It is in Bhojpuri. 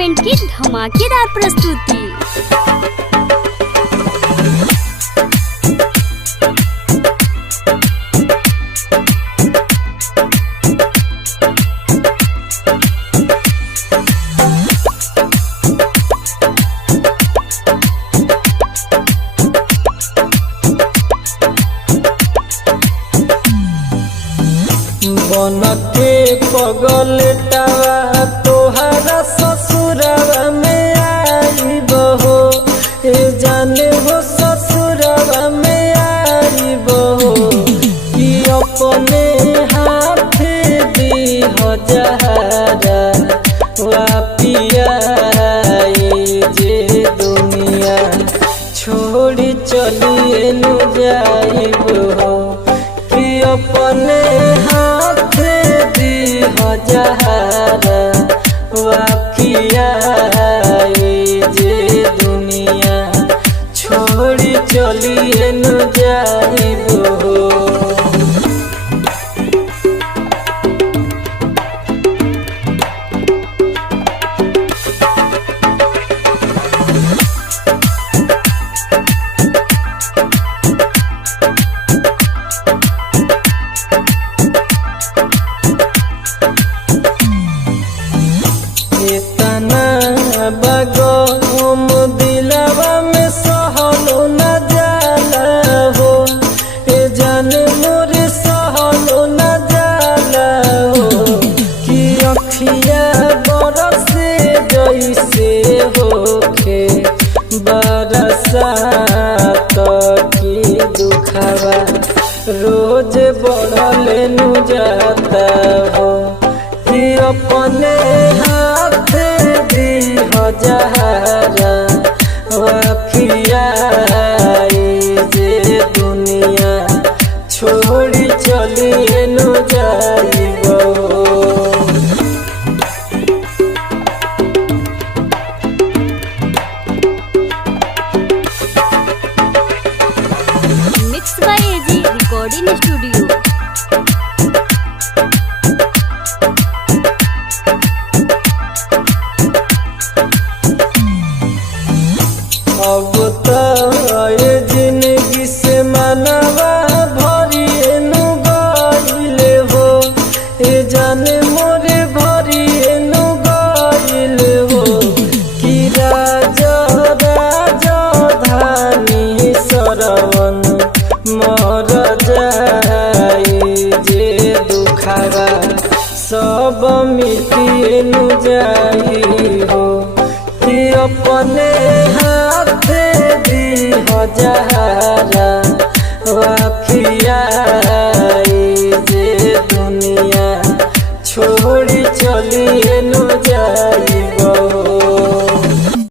एंटरटेनमेंट की धमाकेदार प्रस्तुति। बनके पगलटावा तोहरा ससुरवा में आइबो हो, ए जाने हो ससुरवा में आइबो हो, कि अपने हाथ दी हजारा वापिया जे दुनिया छोड़ी चलिए नु जाइबो हो, कि अपने हजारा वाकिया जे दुनिया छोड़ी चलिए न जाइबो हो। बगोम दिलवा में सहलो न जाला हो, ए जाने मोरे सहलो न जाला हो, कि अखिया बरसे जैसे होखे बरसात की दुखवा रोज बढ़ले नु जाता हो, कि अपने हाथ दी हजारा वाफिया जे दुनिया छोड़ी चलिए न जाइबो। Mix by AG recording studio. अब तो ये जिंदगी से मनवा भरिए नु गइले हो, ए जाने मोरे भरिए नु गइले हो, कि राजा धानी सरवन मर जाई जे दुखरा सब मिटिए नु जाई हो, कि अपने हाथ दी हजारा